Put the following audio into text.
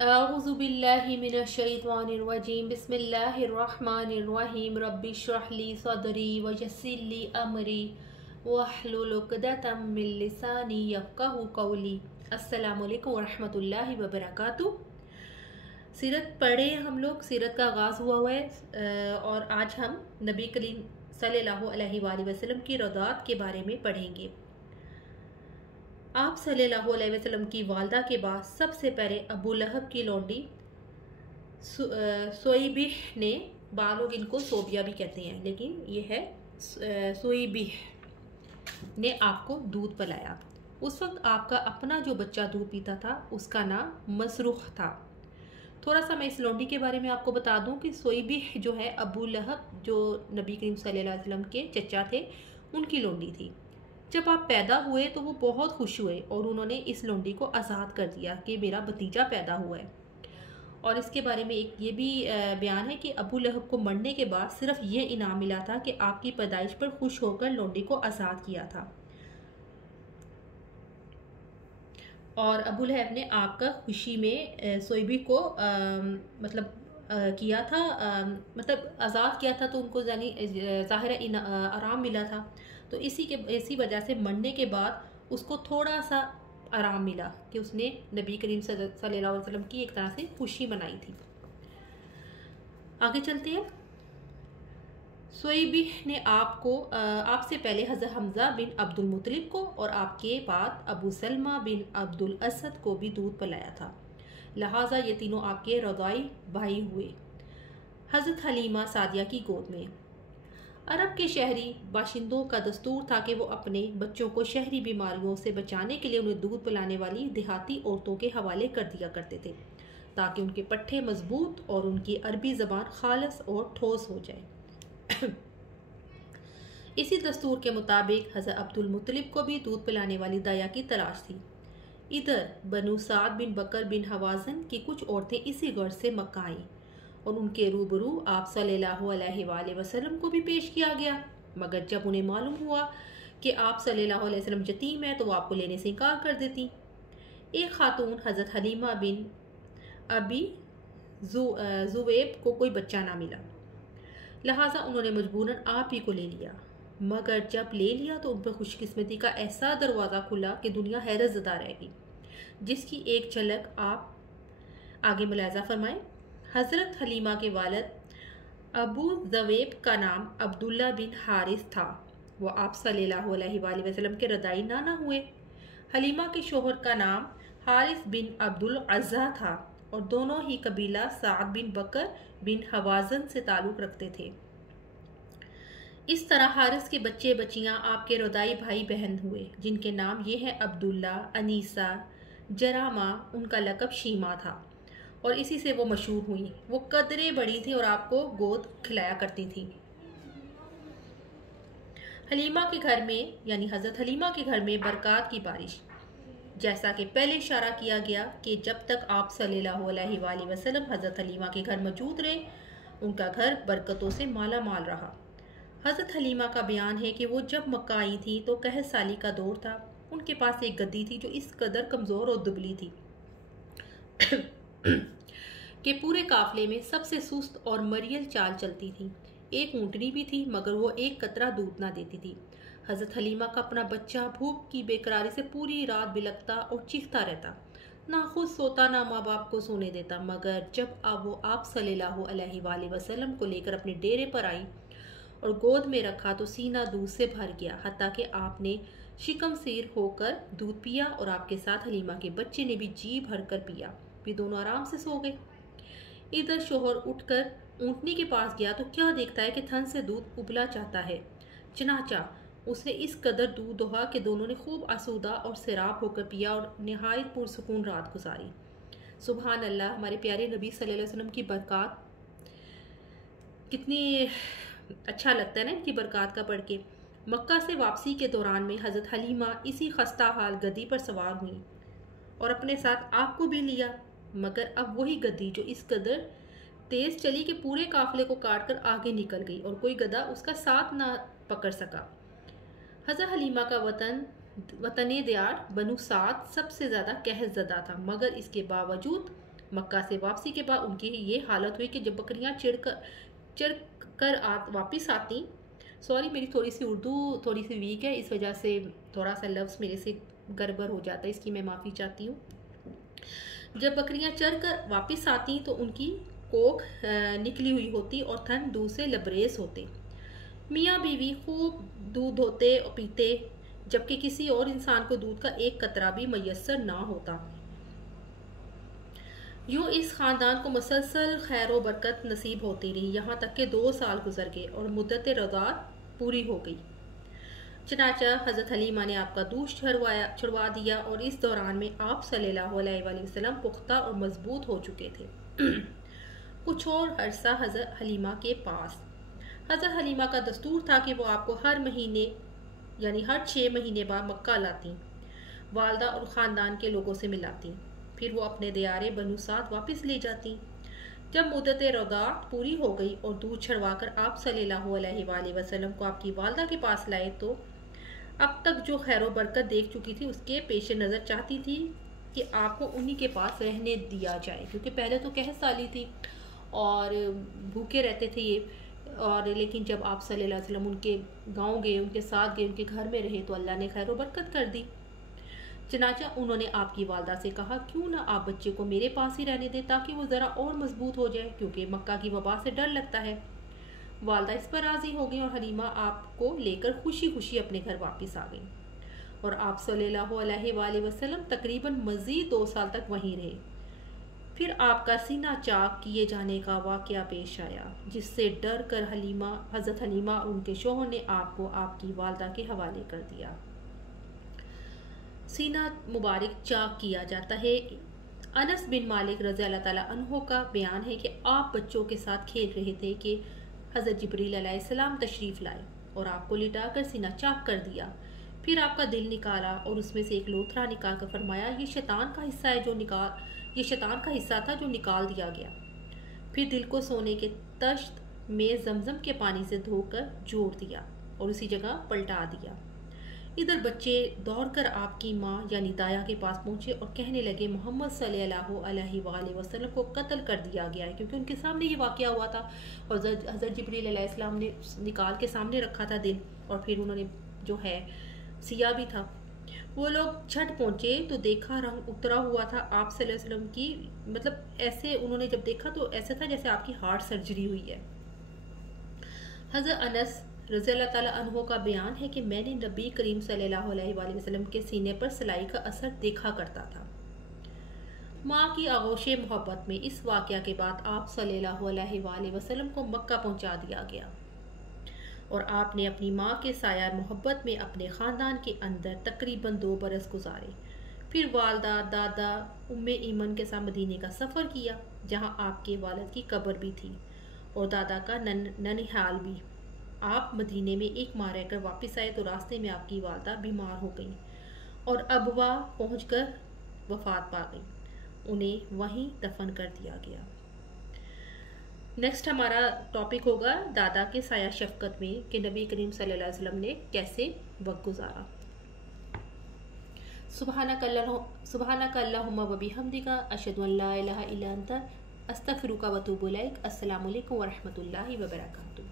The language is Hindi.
अऊज़ुबिल्लाहि मिनश्शैतानिर्रजीम बिस्मिल्लाहिर्रहमानिर्रहीम रब्बि इश्रह ली सदरी व यस्सिर ली अमरी वहलुल उक़दतम मिन लिसानी यफ़क़हू क़ौली। अस्सलामु अलैकुम वरहमतुल्लाहि वबरकातुहू। सीरत पढ़े हम लोग, सीरत का आगाज़ हुआ है और आज हम नबी करीम सल्लल्लाहु अलैहि वसल्लम की रज़ात के बारे में पढ़ेंगे। आप सल्लल्लाहु अलैहि वसल्लम की वालदा के बाद सबसे पहले अबू लहब की लौंडी सोईबिह ने, बाल लोग इनको सोबिया भी कहते हैं लेकिन ये है सोईबिह ने आपको दूध पिलाया। उस वक्त आपका अपना जो बच्चा दूध पीता था उसका नाम मसरूख था। थोड़ा सा मैं इस लौंडी के बारे में आपको बता दूं कि सोईबिह जो है अबू लहब जो नबी करीम सल्लल्लाहु अलैहि वसल्लम के चचा थे उनकी लौंडी थी। जब आप पैदा हुए तो वो बहुत खुश हुए और उन्होंने इस लौंडी को आज़ाद कर दिया कि मेरा भतीजा पैदा हुआ है। और इसके बारे में एक ये भी बयान है कि अबू लहब को मरने के बाद सिर्फ ये इनाम मिला था कि आपकी पैदाइश पर खुश होकर लौंडी को आज़ाद किया था। और अबू लहब ने आपका खुशी में सोईबी को किया था, मतलब आज़ाद किया था, तो उनको यानी ज़ाहिर आराम मिला था। तो इसी वजह से मरने के बाद उसको थोड़ा सा आराम मिला कि उसने नबी करीम सल्लल्लाहु अलैहि वसल्लम की एक तरह से खुशी मनाई थी। आगे चलते हैं। सोईबिह ने आपसे पहले हज़रत हमज़ा बिन अब्दुल मुत्तलिब को और आपके बाद अबू सलमा बिन अब्दुल असद को भी दूध पिलाया था, लिहाजा ये तीनों आपके रज़ाई भाई हुए। हज़रत हलीमा सादिया की गोद में। अरब के शहरी बाशिंदों का दस्तूर था कि वो अपने बच्चों को शहरी बीमारियों से बचाने के लिए उन्हें दूध पिलाने वाली देहाती औरतों के हवाले कर दिया करते थे ताकि उनके पट्ठे मजबूत और उनकी अरबी ज़बान खालस और ठोस हो जाए। इसी दस्तूर के मुताबिक हज़रत अब्दुल मुत्तलिब को भी दूध पिलाने वाली दाया की तलाश थी। इधर बनु साद बिन बकर बिन हवाज़न की कुछ औरतें इसी गर्ज से मक्का आईं और उनके रूबरू आप सल्लल्लाहु अलैहि वसल्लम को भी पेश किया गया, मगर जब उन्हें मालूम हुआ कि आप सल्लल्लाहु अलैहि वसल्लम यतीम है तो वो आपको लेने से इनकार कर देती। एक खातून हज़रत हलीमा बिन अबी जुवैब को कोई बच्चा ना मिला, लिहाजा उन्होंने मजबूरन आप ही को ले लिया, मगर जब ले लिया तो उन पर खुशकिस्मती का ऐसा दरवाज़ा खुला कि दुनिया हैरत ज़दा रह गई, जिसकी एक झलक आप आगे मुलाज़ा फरमाएं। हज़रत हलीमा के वालिद अबू ज़वेब का नाम अब्दुल्ला बिन हारिस था। वो आप सल्लल्लाहु अलैहि वसल्लम के रदाई नाना हुए। हलीमा के शोहर का नाम हारिस बिन अब्दुल अज़्ज़ा था और दोनों ही कबीला साद बिन बकर बिन हवाज़न से ताल्लुक़ रखते थे। इस तरह हारिस के बच्चे बच्चियां आपके रदाई भाई बहन हुए, जिनके नाम ये हैं अब्दुल्ला, अनीसा, जरामा, उनका लक़ब शीमा था और इसी से वो मशहूर हुई। वो कदरे बड़ी थी और आपको गोद खिलाया करती थी। हलीमा के घर में यानी हज़रत हलीमा के घर में बरक़ात की बारिश, जैसा कि पहले इशारा किया गया कि जब तक आप सल्लल्लाहु अलैहि वसल्लम हज़रत हलीमा के घर मौजूद रहे उनका घर बरकतों से माला माल रहा। हज़रत हलीमा का बयान है कि वो जब मक्का आई थी तो कहत साली का दौर था। उनके पास एक गद्दी थी जो इस कदर कमज़ोर और दुबली थी कि पूरे काफले में सबसे सुस्त और मरियल चाल चलती थी। एक ऊँटनी भी थी मगर वो एक कतरा दूध ना देती थी। हज़रत हलीमा का अपना बच्चा भूख की बेकरारी से पूरी रात बिलखता और चीखता रहता, ना खुद सोता ना माँ बाप को सोने देता। मगर जब वो आप सल्लल्लाहु अलैहि वसल्लम को लेकर अपने डेरे पर आई और गोद में रखा तो सीना दूध से भर गया, हत्ता कि आपने शिकमसीर होकर दूध पिया और आपके साथ हलीमा के बच्चे ने भी जी भर कर पिया। वे दोनों आराम से सो गए। इधर शोहर उठकर ऊँटनी के पास गया तो क्या देखता है कि थन से दूध उबला चाहता है। चनाचा उसने इस कदर दूध दोहा कि दोनों ने खूब आसूदा और सैराब होकर पिया और नहायत पुरसुकून रात गुजारी। सुबहान अल्लाह, हमारे प्यारे नबी सल्लल्लाहु अलैहि वसल्लम की बरक़ात, कितनी अच्छा लगता है ना इनकी बरक़ात का पढ़ के। मक्का से वापसी के दौरान में हज़रत हलीमा इसी खस्ता हाल गद्दी पर सवार हुई और अपने साथ आपको भी लिया, मगर अब वही गद्दी जो इस कदर तेज़ चली कि पूरे काफिले को काट कर आगे निकल गई और कोई गधा उसका साथ ना पकड़ सका। हज़रत हलीमा का वतन दियार बनु साद सबसे ज़्यादा कहत ज़दा था, मगर इसके बावजूद मक्का से वापसी के बाद उनकी ये हालत हुई कि जब बकरियां चिढ़ कर वापस आती, सॉरी मेरी थोड़ी सी उर्दू थोड़ी सी वीक है, इस वजह से थोड़ा सा लफ्ज़ मेरे से गड़बड़ हो जाता है, इसकी मैं माफ़ी चाहती हूँ। जब बकरियां चर कर वापस आती तो उनकी कोख निकली हुई होती और थन दूध से लबरेज होते। मियाँ बीवी खूब दूध होते और पीते, जबकि किसी और इंसान को दूध का एक कतरा भी मैसर ना होता। यूँ इस ख़ानदान को मुसलसल खैर व बरकत नसीब होती रही, यहाँ तक कि 2 साल गुजर गए और मुद्दत रज़ात पूरी हो गई। चनाचा हज़रत हलीमा ने आपका दूध छुड़वा दिया और इस दौरान में आप सल्लल्लाहु अलैहि वसल्लम पुख्ता और मजबूत हो चुके थे। कुछ और अरसा हज़रत हलीमा के पास। हज़रत हलीमा का दस्तूर था कि वो आपको हर महीने यानी हर 6 महीने बाद मक्का लाती, वालदा और ख़ानदान के लोगों से मिलाती, फिर वो अपने दियारे बनु साद वापस ले जाती। जब मुद्दत रज़ात पूरी हो गई और दूध छड़वाकर आप सल्लल्लाहु अलैहि वसल्लम को आपकी वालदा के पास लाए तो अब तक जो खैर बरकत देख चुकी थी उसके पेश नज़र चाहती थी कि आपको उन्हीं के पास रहने दिया जाए, क्योंकि पहले तो कहत साली थी और भूखे रहते थे ये, और लेकिन जब आप सल्लल्लाहु अलैहि वसल्लम उनके गांव गए, उनके साथ गए, उनके घर में रहे तो अल्लाह ने खैर बरकत कर दी। चनाचा उन्होंने आपकी वालदा से कहा, क्यों ना आप बच्चे को मेरे पास ही रहने दें ताकि वो ज़रा और मजबूत हो जाए, क्योंकि मक्का की वबा से डर लगता है। वालदा इस पर राज़ी हो गई और हलीमा आपको लेकर खुशी खुशी अपने घर वापस आ गई और आप सल्लल्लाहु अलैहि वसल्लम तकरीबन मज़ीद 2 साल तक वहीं रहे। फिर आपका सीना चाक किए जाने का वाक़या पेश आया, जिससे डर कर हज़रत हलीमा और उनके शोहर ने आपको आपकी वालदा के हवाले कर दिया। सीना मुबारक चाक किया जाता है। अनस बिन मालिक रज़ी अल्लाह ताला अन्हो का बयान है कि आप बच्चों के साथ खेल रहे थे कि हज़रत जिब्रील अलैहिस्सलाम तशरीफ़ लाए और आपको लिटाकर सीना चाक कर दिया। फिर आपका दिल निकाला और उसमें से एक लोथरा निकाल कर फरमाया, ये शैतान का हिस्सा है ये शैतान का हिस्सा था जो निकाल दिया गया। फिर दिल को सोने के तश्त में जमजम के पानी से धोकर जोड़ दिया और उसी जगह पलटा दिया। इधर बच्चे दौड़कर आपकी माँ यानी दाया के पास पहुंचे और कहने लगे, मोहम्मद सल्लल्लाहु अलैहि वसल्लम को कत्ल कर दिया गया है, क्योंकि उनके सामने ये वाक़या हुआ था और हज़रत जिब्रील अलैहिस्सलाम ने निकाल के सामने रखा था दिल, और फिर उन्होंने जो है सिया भी था। वो लोग झट पहुंचे तो देखा रंग उतरा हुआ था आप सल्लल्लाहु अलैहि वसल्लम की, मतलब ऐसे उन्होंने जब देखा तो ऐसा था जैसे आपकी हार्ट सर्जरी हुई है। हज़रत अनस रज़ी अल्लाह ताला अन्हो का बयान है कि मैंने नबी करीम सल्लल्लाहु अलैहि वसल्लम के सीने पर सिलाई का असर देखा करता था। माँ की आगोश मोहब्बत में इस वाक़या के बाद आप सल्लल्लाहु अलैहि वसल्लम को मक्का पहुँचा दिया गया और आपने अपनी माँ के साया मोहब्बत में अपने ख़ानदान के अंदर तकरीबन 2 बरस गुजारे। फिर वालदा दादा उम्मे ईमन के साथ मदीने का सफ़र किया, जहाँ आपके वालिद की कब्र भी थी और दादा का ननिहाल भी। आप मदीने में 1 माह रहकर वापस आए तो रास्ते में आपकी वालदा बीमार हो गई और अबवा पहुंचकर वफात पा गई। उन्हें वहीं दफन कर दिया गया। नेक्स्ट हमारा टॉपिक होगा दादा के साया शफ़क़त में कि नबी करीम सल्लल्लाहु अलैहि वसल्लम ने कैसे वक्त गुजारा। सुबहानक अल्लाहुम्मा व बिहम्दिका अशहदु अन ला इलाहा इल्ला अंता अस्तगफिरुका व अतूबु इलैक। अस्सलामु अलैकुम व रहमतुल्लाहि व बरकातुहू।